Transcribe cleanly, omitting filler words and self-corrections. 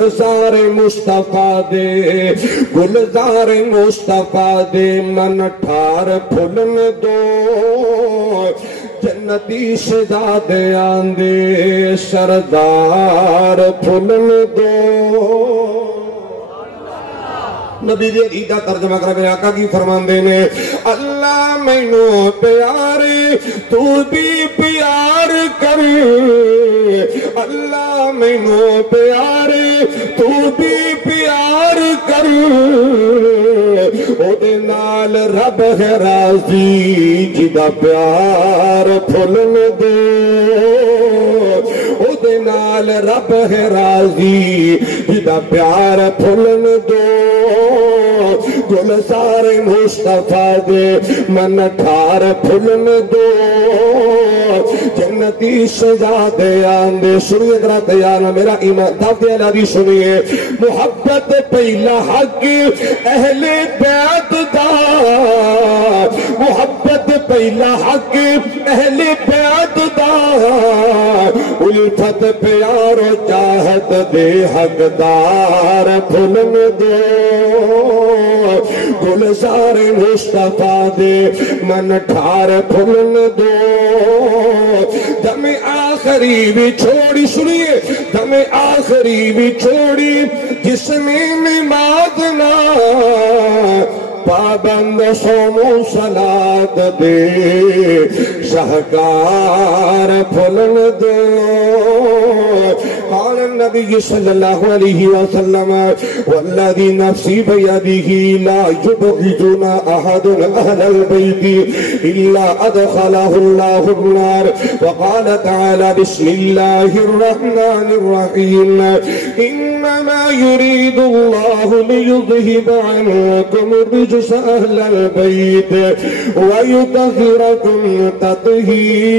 गुलजार मुस्तफा दे गुलजार मुस्तफा दे मन ठार फुलन दो जन्नती शहजादे आंदे सरदार फुलन दो। नबी दे ईदा तर्जमा कर मेरे आका की फरमांदे ने अल्लाह मैनू प्यारे तू भी प्यार कर अल्लाह मैनू प्यारे तू भी प्यार कर ओदे नाल रब है राजी जिदा प्यार फुलन दे ओदे नाल रब है राजी जिदा प्यार फुलन दो। गुलजार मुस्तफा दे मन ठार फुलन दो जन्नती शहजादे आंदे। सुनिए जरा तैयार मेरा ईमान दावते अलादी सुनिए। मोहब्बत पहला हक अहले बैत दा मोहब्बत पहला हक अहले बैत दा उल्फत प्यार चाहत दे हकदार फुलन दो। गुलजार मुस्तफा दे मन ठार फुलन दो दमे आखिरी भी छोड़ी। सुनिए दमे आखिरी भी छोड़ी जिसने नमाज ना पाबंद सोमो सलात दे शाहकार फुलन दो। قال النبي صلى الله عليه وسلم والذي نفسي بيده لا يبغضنا أحد أهل البيت إلا أدخله الله النار. وقال تعالى بسم الله الرحمن الرحيم إنما يريد الله ليذهب عنكم الرجس أهل البيت ويطهركم تطهيرا.